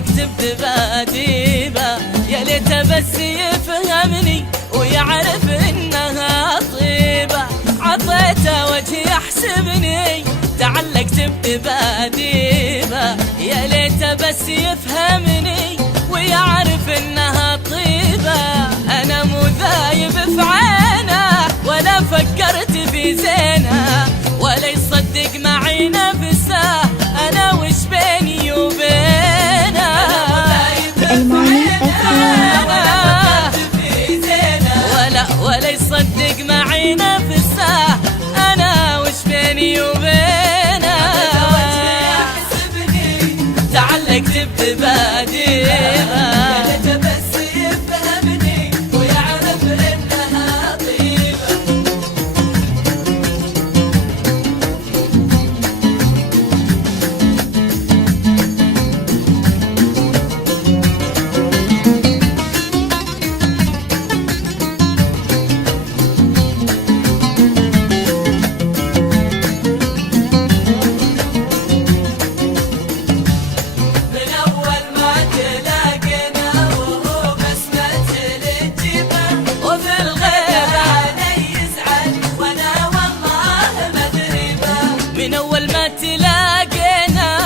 تعلقت بباديبة، يا ليت بس يفهمني ويعرف انها طيبة، عطيته وجهي يحسبني تعلقت بباديبة، يا ليت بس يفهمني ويعرف انها طيبة. انا مو ذايب في عينه ولا فكرت في زينه، ولا يصدق معي نفسه، انا وش بيني وبينه. ولا يصدق معي نفسه، انا وش بيني وبينه. تعلقت بباديبة، من أول ما تلاقينا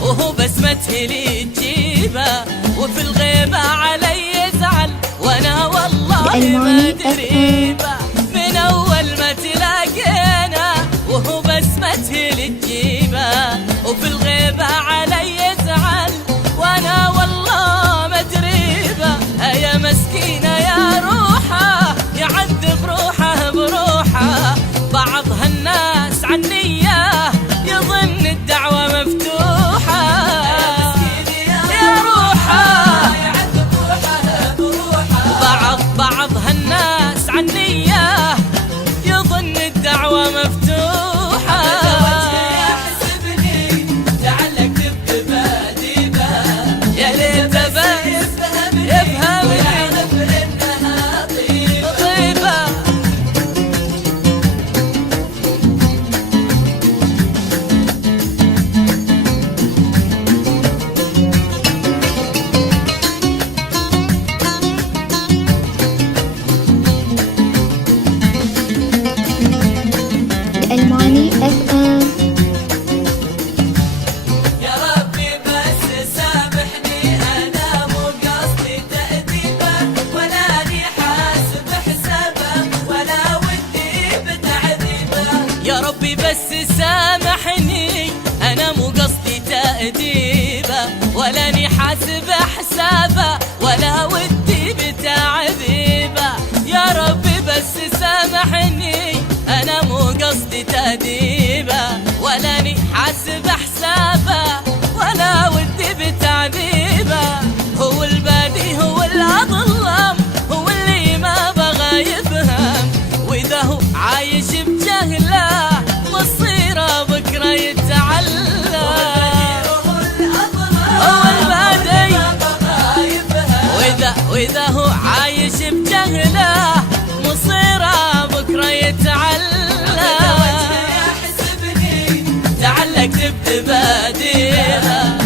وهو بسمته لي تجيبه، وفي الغيبة علي يزعل وانا والله ما دريبه. من أول ما تلاقينا وهو بسمته لي تجيبه، وفي الغيبة علي يزعل وانا والله ما دريبه. يا مسكينة يا روحه يعذب روحه بروحه، بعض هالناس عني يظن الدعوة مفتوحة. يا روحه يعذب روحه بروحه، بعض هالناس عني يظن الدعوة مفتوحة. تعلقت بباديبة، يا ليت يفهم ويعرف انها طيبة. الماني FM. يا ربي بس سامحني، أنا مو قصدي تأديبه، ولا لي حاسب حسابه، ولا ودي بتعذيبه. يا ربي بس سامحني، أنا مو قصدي تأديبه، ولا لي حاسب حسابه، ولا ودي بتعذيبه. يا ربي بس سامحني، أنا مو قصدي تأديبه، ولا ني حاسب حسابه، ولا ودي بتعذيبه. هو البادي هو الأظلم، هو اللي ما بغى يفهم، وإذا هو عايش بجهله مصيره بكرة يتعلم. هو البادي وإذا هو عايش بجهله مصيره بكرة يتعلم. تعلقت بباديبة.